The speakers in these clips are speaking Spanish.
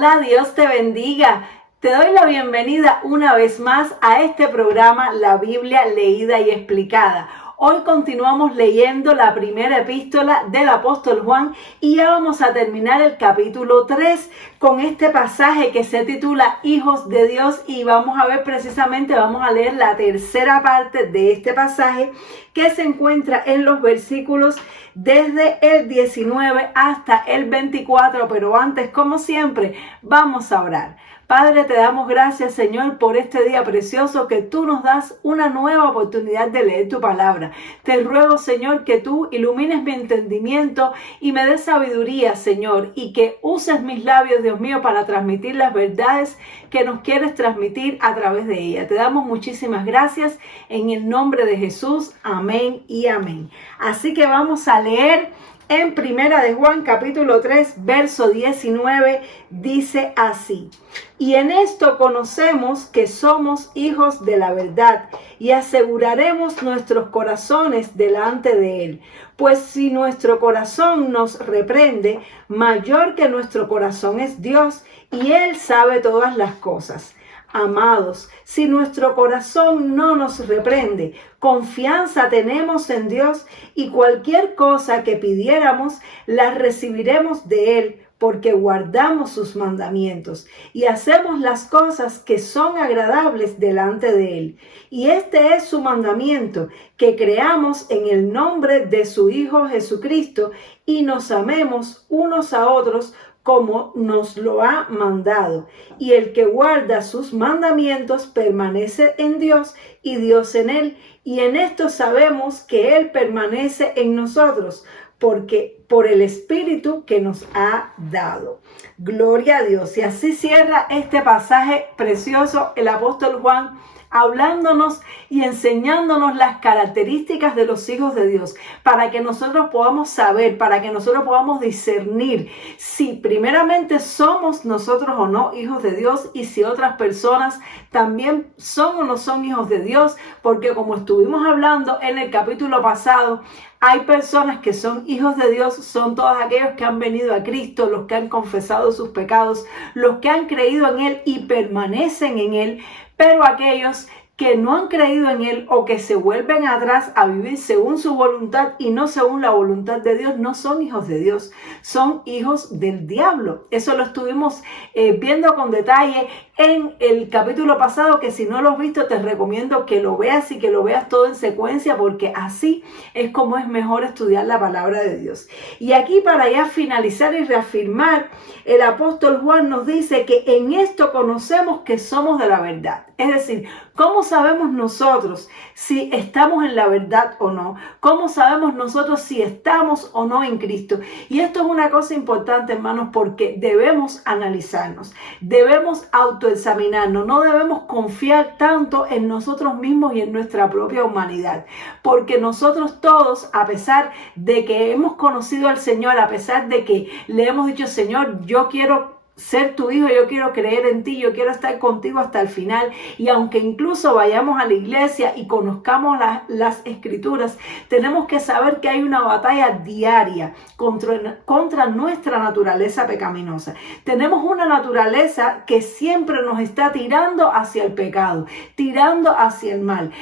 Hola, Dios te bendiga. Te doy la bienvenida una vez más a este programa, La Biblia Leída y Explicada. Hoy continuamos leyendo la primera epístola del apóstol Juan y ya vamos a terminar el capítulo 3 con este pasaje que se titula Hijos de Dios, y vamos a leer la tercera parte de este pasaje que se encuentra en los versículos desde el 19 hasta el 24, pero antes, como siempre, vamos a orar. Padre, te damos gracias, Señor, por este día precioso que tú nos das una nueva oportunidad de leer tu palabra. Te ruego, Señor, que tú ilumines mi entendimiento y me des sabiduría, Señor, y que uses mis labios, Dios mío, para transmitir las verdades que nos quieres transmitir a través de ella. Te damos muchísimas gracias en el nombre de Jesús. Amén y amén. Así que vamos a leer en Primera de Juan, capítulo 3, verso 19, dice así: y en esto conocemos que somos hijos de la verdad y aseguraremos nuestros corazones delante de Él. Pues si nuestro corazón nos reprende, mayor que nuestro corazón es Dios, y Él sabe todas las cosas. Amados, si nuestro corazón no nos reprende, confianza tenemos en Dios, y cualquier cosa que pidiéramos la recibiremos de Él, porque guardamos sus mandamientos y hacemos las cosas que son agradables delante de Él. Y este es su mandamiento, que creamos en el nombre de su Hijo Jesucristo y nos amemos unos a otros como nos lo ha mandado. Y el que guarda sus mandamientos permanece en Dios y Dios en él. Y en esto sabemos que Él permanece en nosotros, porque por el Espíritu que nos ha dado. Gloria a Dios. Y así cierra este pasaje precioso el apóstol Juan, hablándonos y enseñándonos las características de los hijos de Dios, para que nosotros podamos saber, para que nosotros podamos discernir si primeramente somos nosotros o no hijos de Dios, y si otras personas también son o no son hijos de Dios, porque como estuvimos hablando en el capítulo pasado, hay personas que son hijos de Dios, son todos aquellos que han venido a Cristo, los que han confesado sus pecados, los que han creído en Él y permanecen en Él. Pero aquellos que no han creído en Él o que se vuelven atrás a vivir según su voluntad y no según la voluntad de Dios, no son hijos de Dios, son hijos del diablo. Eso lo estuvimos viendo con detalle en el capítulo pasado, que si no lo has visto te recomiendo que lo veas y que lo veas todo en secuencia, porque así es como es mejor estudiar la palabra de Dios. Y aquí, para ya finalizar y reafirmar, el apóstol Juan nos dice que en esto conocemos que somos de la verdad. Es decir, ¿cómo sabemos nosotros si estamos en la verdad o no? ¿Cómo sabemos nosotros si estamos o no en Cristo? Y esto es una cosa importante, hermanos, porque debemos analizarnos, debemos autoexaminarnos, no debemos confiar tanto en nosotros mismos y en nuestra propia humanidad, porque nosotros todos, a pesar de que hemos conocido al Señor, a pesar de que le hemos dicho: Señor, yo quiero ser tu hijo, yo quiero creer en ti, yo quiero estar contigo hasta el final, y aunque incluso vayamos a la iglesia y conozcamos las escrituras, tenemos que saber que hay una batalla diaria contra nuestra naturaleza pecaminosa. Tenemos una naturaleza que siempre nos está tirando hacia el pecado, tirando hacia el mal.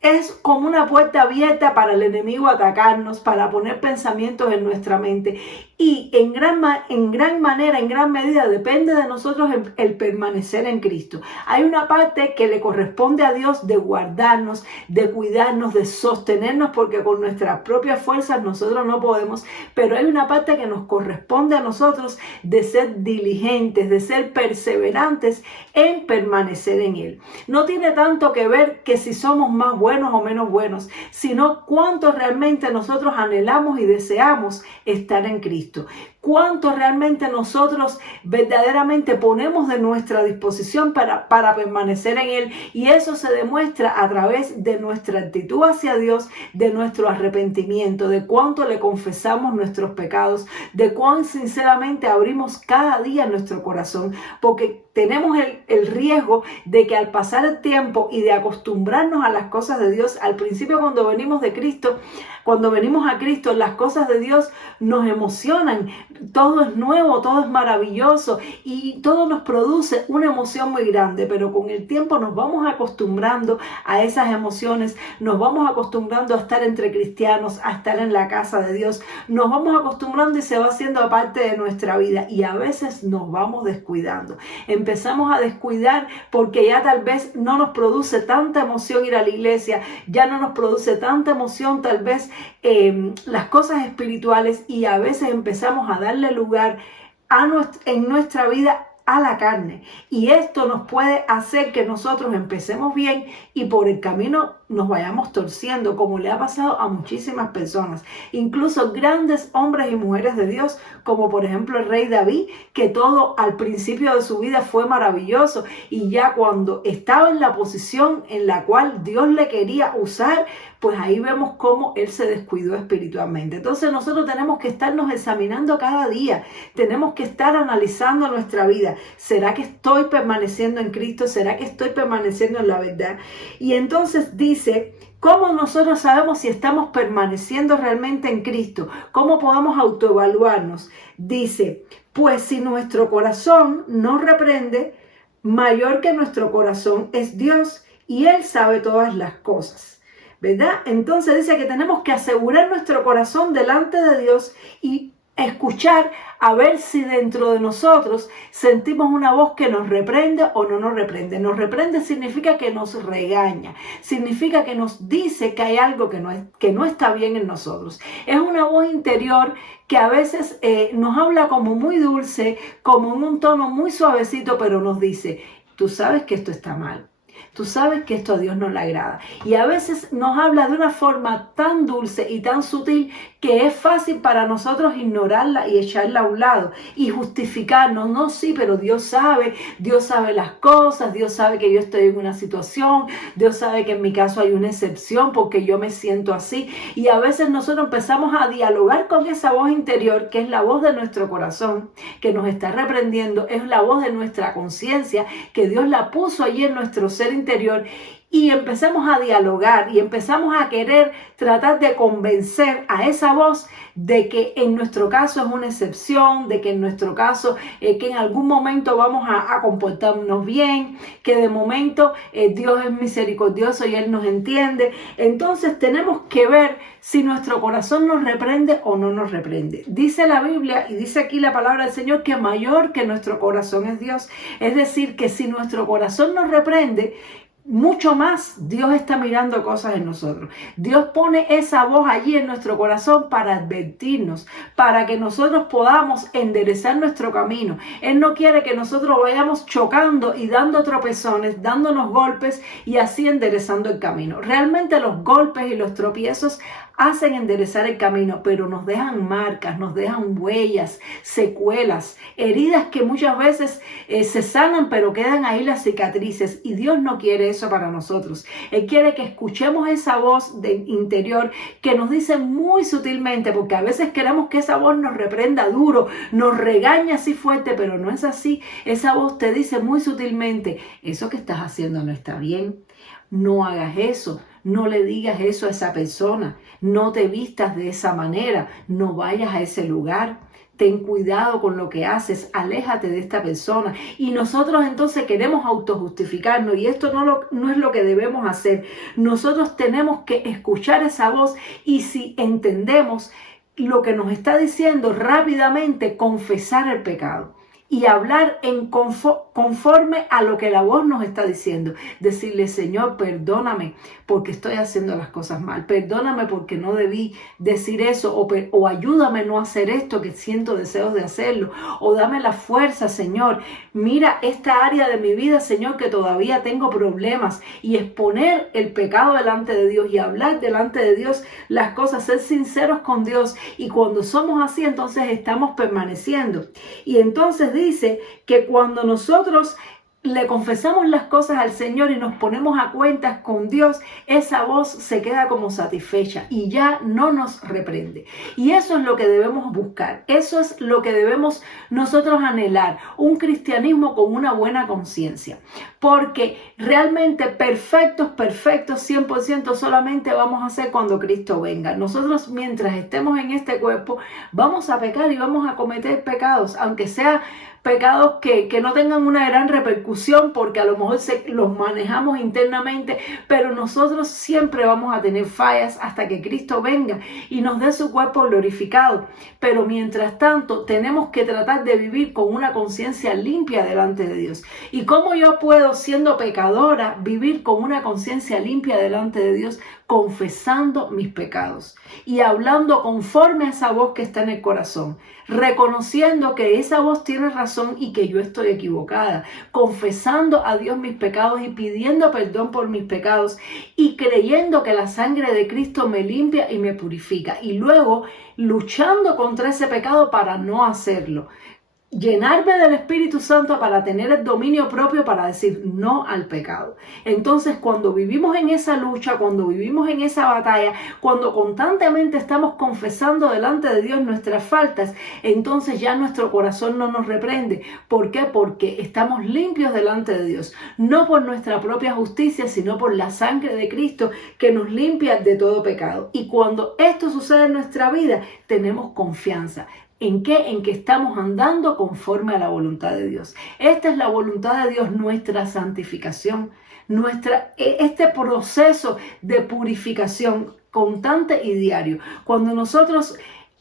Es como una puerta abierta para el enemigo atacarnos, para poner pensamientos en nuestra mente. Y en gran medida depende de nosotros el permanecer en Cristo. Hay una parte que le corresponde a Dios de guardarnos, de cuidarnos, de sostenernos, porque con nuestras propias fuerzas nosotros no podemos. Pero hay una parte que nos corresponde a nosotros de ser diligentes, de ser perseverantes en permanecer en Él. No tiene tanto que ver que si somos más buenos o menos buenos, sino cuánto realmente nosotros anhelamos y deseamos estar en Cristo. Cuánto realmente nosotros verdaderamente ponemos de nuestra disposición para permanecer en Él. Y eso se demuestra a través de nuestra actitud hacia Dios, de nuestro arrepentimiento, de cuánto le confesamos nuestros pecados, de cuán sinceramente abrimos cada día nuestro corazón, porque tenemos el riesgo de que al pasar el tiempo y de acostumbrarnos a las cosas de Dios, al principio cuando venimos a Cristo, las cosas de Dios nos emocionan, todo es nuevo, todo es maravilloso y todo nos produce una emoción muy grande, pero con el tiempo nos vamos acostumbrando a esas emociones, nos vamos acostumbrando a estar entre cristianos, a estar en la casa de Dios, nos vamos acostumbrando y se va haciendo parte de nuestra vida y a veces nos vamos descuidando. Empezamos a descuidar porque ya tal vez no nos produce tanta emoción ir a la iglesia, ya no nos produce tanta emoción tal vez las cosas espirituales y a veces empezamos a darle lugar en nuestra vida a la carne. Y esto nos puede hacer que nosotros empecemos bien y por el camino nos vayamos torciendo, como le ha pasado a muchísimas personas, incluso grandes hombres y mujeres de Dios, como por ejemplo el rey David, que todo al principio de su vida fue maravilloso y ya cuando estaba en la posición en la cual Dios le quería usar, pues ahí vemos cómo él se descuidó espiritualmente. Entonces nosotros tenemos que estarnos examinando cada día, tenemos que estar analizando nuestra vida. ¿Será que estoy permaneciendo en Cristo? ¿Será que estoy permaneciendo en la verdad? Y entonces dice, ¿cómo nosotros sabemos si estamos permaneciendo realmente en Cristo? ¿Cómo podemos autoevaluarnos? Dice, pues si nuestro corazón nos reprende, mayor que nuestro corazón es Dios y Él sabe todas las cosas, ¿verdad? Entonces dice que tenemos que asegurar nuestro corazón delante de Dios y escuchar a ver si dentro de nosotros sentimos una voz que nos reprende o no nos reprende. Nos reprende significa que nos regaña, significa que nos dice que hay algo que no está bien en nosotros. Es una voz interior que a veces nos habla como muy dulce, como en un tono muy suavecito, pero nos dice, tú sabes que esto está mal. Tú sabes que esto a Dios no le agrada. Y a veces nos habla de una forma tan dulce y tan sutil que es fácil para nosotros ignorarla y echarla a un lado y justificarnos. No, sí, pero Dios sabe las cosas, Dios sabe que yo estoy en una situación, Dios sabe que en mi caso hay una excepción porque yo me siento así. Y a veces nosotros empezamos a dialogar con esa voz interior que es la voz de nuestro corazón, que nos está reprendiendo, es la voz de nuestra conciencia, que Dios la puso allí en nuestro ser interior y empezamos a dialogar y empezamos a querer tratar de convencer a esa voz de que en nuestro caso es una excepción, de que en nuestro caso que en algún momento vamos a comportarnos bien, que de momento Dios es misericordioso y Él nos entiende. Entonces tenemos que ver si nuestro corazón nos reprende o no nos reprende. Dice la Biblia y dice aquí la palabra del Señor que mayor que nuestro corazón es Dios. Es decir, que si nuestro corazón nos reprende, mucho más Dios está mirando cosas en nosotros. Dios pone esa voz allí en nuestro corazón para advertirnos, para que nosotros podamos enderezar nuestro camino. Él no quiere que nosotros vayamos chocando y dando tropezones, dándonos golpes y así enderezando el camino. Realmente los golpes y los tropiezos hacen enderezar el camino, pero nos dejan marcas, nos dejan huellas, secuelas, heridas que muchas veces se sanan, pero quedan ahí las cicatrices y Dios no quiere eso para nosotros. Él quiere que escuchemos esa voz interior que nos dice muy sutilmente, porque a veces queremos que esa voz nos reprenda duro, nos regaña así fuerte, pero no es así. Esa voz te dice muy sutilmente, eso que estás haciendo no está bien, no hagas eso. No le digas eso a esa persona, no te vistas de esa manera, no vayas a ese lugar, ten cuidado con lo que haces, aléjate de esta persona. Y nosotros entonces queremos autojustificarnos y esto no es lo que debemos hacer. Nosotros tenemos que escuchar esa voz y si entendemos lo que nos está diciendo, rápidamente confesar el pecado. Y hablar conforme a lo que la voz nos está diciendo. Decirle, Señor, perdóname porque estoy haciendo las cosas mal. Perdóname porque no debí decir eso. O ayúdame a no hacer esto que siento deseos de hacerlo. O dame la fuerza, Señor. Mira esta área de mi vida, Señor, que todavía tengo problemas. Y exponer el pecado delante de Dios y hablar delante de Dios las cosas. Ser sinceros con Dios. Y cuando somos así, entonces estamos permaneciendo. Y entonces dice que cuando nosotros le confesamos las cosas al Señor y nos ponemos a cuentas con Dios, esa voz se queda como satisfecha y ya no nos reprende. Y eso es lo que debemos buscar, eso es lo que debemos nosotros anhelar, un cristianismo con una buena conciencia. Porque realmente perfectos, 100% solamente vamos a ser cuando Cristo venga. Nosotros mientras estemos en este cuerpo vamos a pecar y vamos a cometer pecados, aunque sea pecados que no tengan una gran repercusión porque a lo mejor los manejamos internamente, pero nosotros siempre vamos a tener fallas hasta que Cristo venga y nos dé su cuerpo glorificado. Pero mientras tanto tenemos que tratar de vivir con una conciencia limpia delante de Dios. ¿Y cómo yo puedo, siendo pecadora, vivir con una conciencia limpia delante de Dios? Confesando mis pecados y hablando conforme a esa voz que está en el corazón, reconociendo que esa voz tiene razón y que yo estoy equivocada, confesando a Dios mis pecados y pidiendo perdón por mis pecados y creyendo que la sangre de Cristo me limpia y me purifica, y luego luchando contra ese pecado para no hacerlo. Llenarme del Espíritu Santo para tener el dominio propio para decir no al pecado. Entonces, cuando vivimos en esa lucha, cuando vivimos en esa batalla, cuando constantemente estamos confesando delante de Dios nuestras faltas, entonces ya nuestro corazón no nos reprende. ¿Por qué? Porque estamos limpios delante de Dios, no por nuestra propia justicia, sino por la sangre de Cristo que nos limpia de todo pecado. Y cuando esto sucede en nuestra vida, tenemos confianza. ¿En qué? En que estamos andando conforme a la voluntad de Dios. Esta es la voluntad de Dios, nuestra santificación, este proceso de purificación constante y diario. Cuando nosotros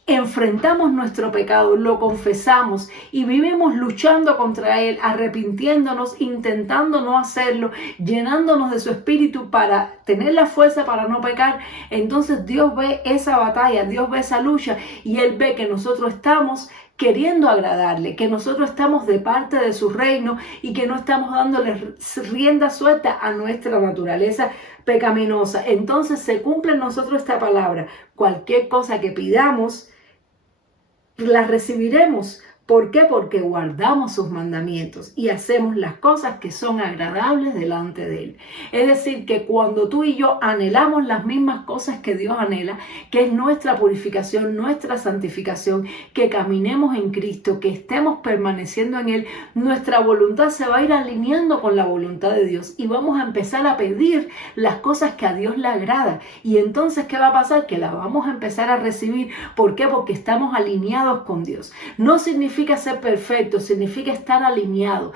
enfrentamos nuestro pecado, lo confesamos y vivimos luchando contra él, arrepintiéndonos, intentando no hacerlo, llenándonos de su espíritu para tener la fuerza para no pecar, entonces Dios ve esa batalla, Dios ve esa lucha y él ve que nosotros estamos queriendo agradarle, que nosotros estamos de parte de su reino y que no estamos dándole rienda suelta a nuestra naturaleza pecaminosa. Entonces se cumple en nosotros esta palabra: cualquier cosa que pidamos, la recibiremos. ¿Por qué? Porque guardamos sus mandamientos y hacemos las cosas que son agradables delante de Él. Es decir, que cuando tú y yo anhelamos las mismas cosas que Dios anhela, que es nuestra purificación, nuestra santificación, que caminemos en Cristo, que estemos permaneciendo en Él, nuestra voluntad se va a ir alineando con la voluntad de Dios y vamos a empezar a pedir las cosas que a Dios le agrada. Y entonces, ¿qué va a pasar? Que las vamos a empezar a recibir. ¿Por qué? Porque estamos alineados con Dios. No significa ser perfecto, significa estar alineado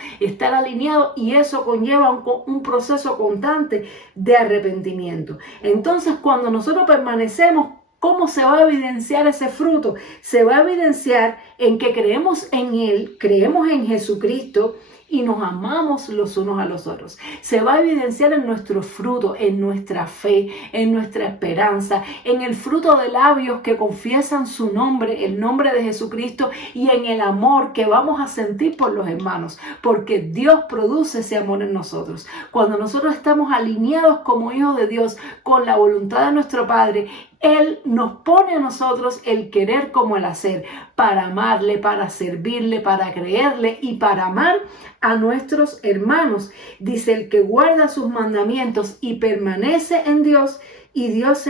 y eso conlleva un proceso constante de arrepentimiento. Entonces, cuando nosotros permanecemos, ¿cómo se va a evidenciar ese fruto? Se va a evidenciar en que creemos en Él, creemos en Jesucristo y nos amamos los unos a los otros. Se va a evidenciar en nuestro fruto, en nuestra fe, en nuestra esperanza, en el fruto de labios que confiesan su nombre, el nombre de Jesucristo, y en el amor que vamos a sentir por los hermanos, porque Dios produce ese amor en nosotros. Cuando nosotros estamos alineados como hijos de Dios con la voluntad de nuestro Padre, Él nos pone a nosotros el querer como el hacer, para amarle, para servirle, para creerle y para amar a nuestros hermanos. Dice: el que guarda sus mandamientos y permanece en Dios y Dios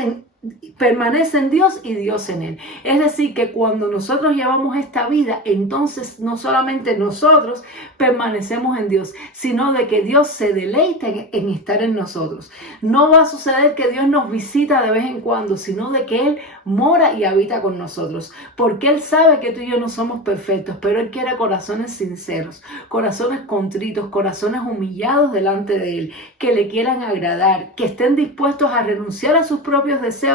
permanece en Dios y Dios en él. Es decir, que cuando nosotros llevamos esta vida, entonces no solamente nosotros permanecemos en Dios, sino de que Dios se deleita en estar en nosotros. No va a suceder que Dios nos visita de vez en cuando, sino de que Él mora y habita con nosotros, porque Él sabe que tú y yo no somos perfectos, pero Él quiere corazones sinceros, corazones contritos, corazones humillados delante de Él, que le quieran agradar, que estén dispuestos a renunciar a sus propios deseos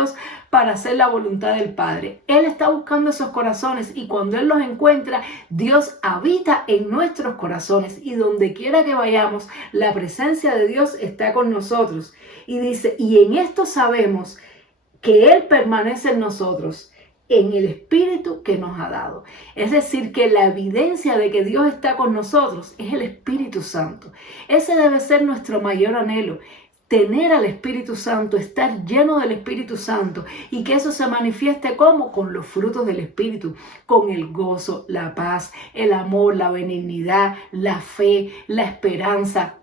para hacer la voluntad del Padre. Él está buscando esos corazones y cuando Él los encuentra, Dios habita en nuestros corazones y donde quiera que vayamos, la presencia de Dios está con nosotros. Y dice: y en esto sabemos que Él permanece en nosotros, en el Espíritu que nos ha dado. Es decir, que la evidencia de que Dios está con nosotros es el Espíritu Santo. Ese debe ser nuestro mayor anhelo. tener al Espíritu Santo, estar lleno del Espíritu Santo, y que eso se manifieste ¿cómo? Con los frutos del Espíritu, con el gozo, la paz, el amor, la benignidad, la fe, la esperanza.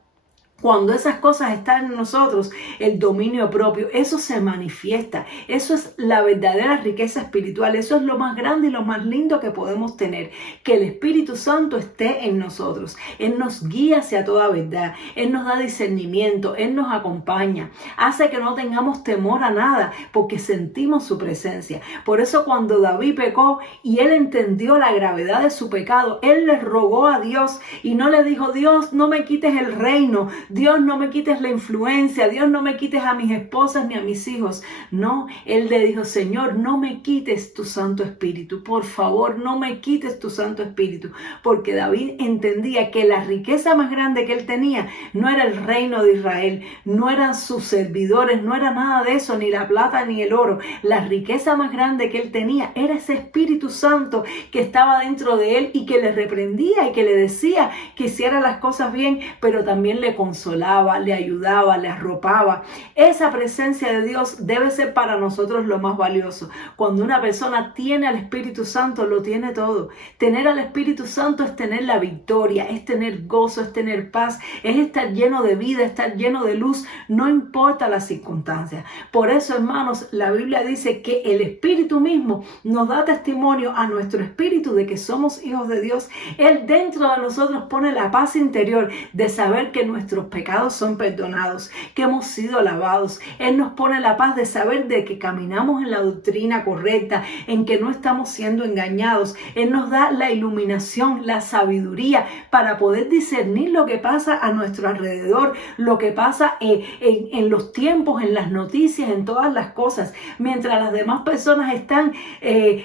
Cuando esas cosas están en nosotros, el dominio propio, eso se manifiesta. Eso es la verdadera riqueza espiritual. Eso es lo más grande y lo más lindo que podemos tener. Que el Espíritu Santo esté en nosotros. Él nos guía hacia toda verdad. Él nos da discernimiento. Él nos acompaña. Hace que no tengamos temor a nada porque sentimos su presencia. Por eso cuando David pecó y él entendió la gravedad de su pecado, él le rogó a Dios y no le dijo: Dios, no me quites el reino. Dios, no me quites la influencia. Dios, no me quites a mis esposas ni a mis hijos. No, él le dijo: Señor, no me quites tu Santo Espíritu. Por favor, no me quites tu Santo Espíritu. Porque David entendía que la riqueza más grande que él tenía no era el reino de Israel, no eran sus servidores, no era nada de eso, ni la plata ni el oro. La riqueza más grande que él tenía era ese Espíritu Santo que estaba dentro de él y que le reprendía y que le decía que hiciera las cosas bien, pero también le consolaba, le ayudaba, le arropaba. Esa presencia de Dios debe ser para nosotros lo más valioso. Cuando una persona tiene al Espíritu Santo, lo tiene todo. Tener al Espíritu Santo es tener la victoria, es tener gozo, es tener paz, es estar lleno de vida, estar lleno de luz, no importa las circunstancias. Por eso, hermanos, la Biblia dice que el Espíritu mismo nos da testimonio a nuestro espíritu de que somos hijos de Dios. Él dentro de nosotros pone la paz interior de saber que nuestros pecados son perdonados, que hemos sido lavados. Él nos pone la paz de saber de que caminamos en la doctrina correcta, en que no estamos siendo engañados. Él nos da la iluminación, la sabiduría para poder discernir lo que pasa a nuestro alrededor, lo que pasa en los tiempos, en las noticias, en todas las cosas. Mientras las demás personas están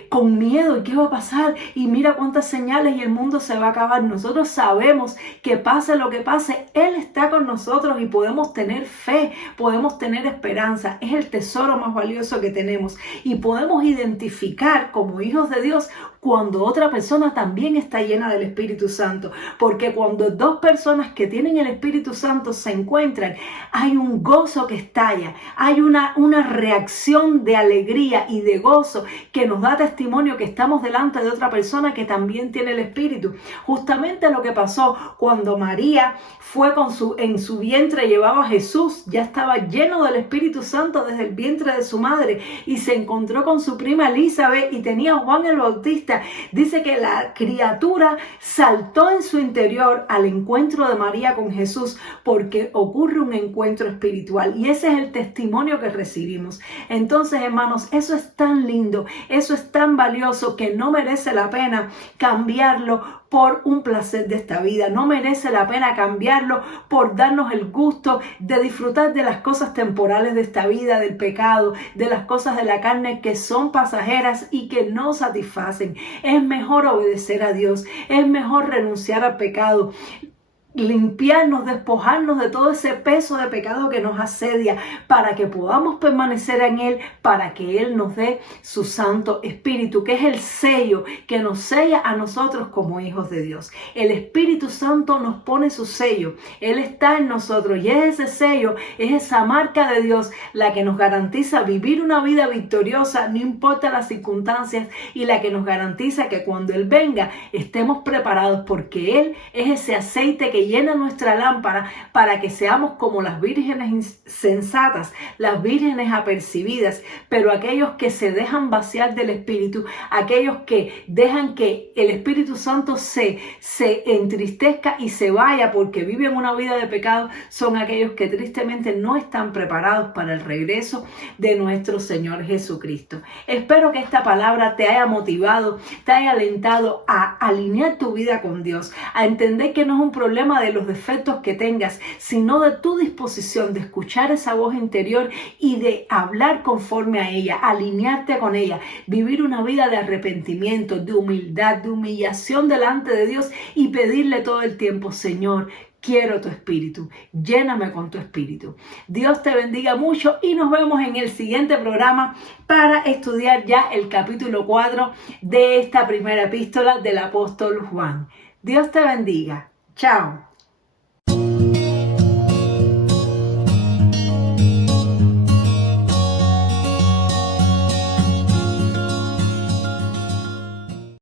con miedo, ¿y qué va a pasar? Y mira cuántas señales y el mundo se va a acabar. Nosotros sabemos que pase lo que pase, Él está con nosotros y podemos tener fe, podemos tener esperanza. Es el tesoro más valioso que tenemos y podemos identificar como hijos de Dios cuando otra persona también está llena del Espíritu Santo, porque cuando dos personas que tienen el Espíritu Santo se encuentran, hay un gozo que estalla, hay una reacción de alegría y de gozo que nos da testimonio que estamos delante de otra persona que también tiene el Espíritu. Justamente lo que pasó cuando María fue en su vientre, llevaba a Jesús, ya estaba lleno del Espíritu Santo desde el vientre de su madre y se encontró con su prima Elizabeth y tenía a Juan el Bautista. Dice que la criatura saltó en su interior al encuentro de María con Jesús porque ocurre un encuentro espiritual y ese es el testimonio que recibimos. Entonces, hermanos, eso es tan lindo, eso es tan valioso que no merece la pena cambiarlo por un placer de esta vida. No merece la pena cambiarlo por darnos el gusto de disfrutar de las cosas temporales de esta vida, del pecado, de las cosas de la carne que son pasajeras y que no satisfacen. Es mejor obedecer a Dios, es mejor renunciar al pecado, limpiarnos, despojarnos de todo ese peso de pecado que nos asedia para que podamos permanecer en Él, para que Él nos dé su Santo Espíritu, que es el sello que nos sella a nosotros como hijos de Dios. El Espíritu Santo nos pone su sello, Él está en nosotros y es ese sello, es esa marca de Dios la que nos garantiza vivir una vida victoriosa, no importa las circunstancias, y la que nos garantiza que cuando Él venga estemos preparados, porque Él es ese aceite que llena nuestra lámpara para que seamos como las vírgenes sensatas, las vírgenes apercibidas, pero aquellos que se dejan vaciar del Espíritu, aquellos que dejan que el Espíritu Santo se entristezca y se vaya porque viven una vida de pecado, son aquellos que tristemente no están preparados para el regreso de nuestro Señor Jesucristo. Espero que esta palabra te haya motivado, te haya alentado a alinear tu vida con Dios, a entender que no es un problema de los defectos que tengas, sino de tu disposición de escuchar esa voz interior y de hablar conforme a ella, alinearte con ella, vivir una vida de arrepentimiento, de humildad, de humillación delante de Dios y pedirle todo el tiempo: Señor, quiero tu Espíritu, lléname con tu Espíritu. Dios te bendiga mucho y nos vemos en el siguiente programa para estudiar ya el capítulo 4 de esta primera epístola del apóstol Juan. Dios te bendiga. Chao.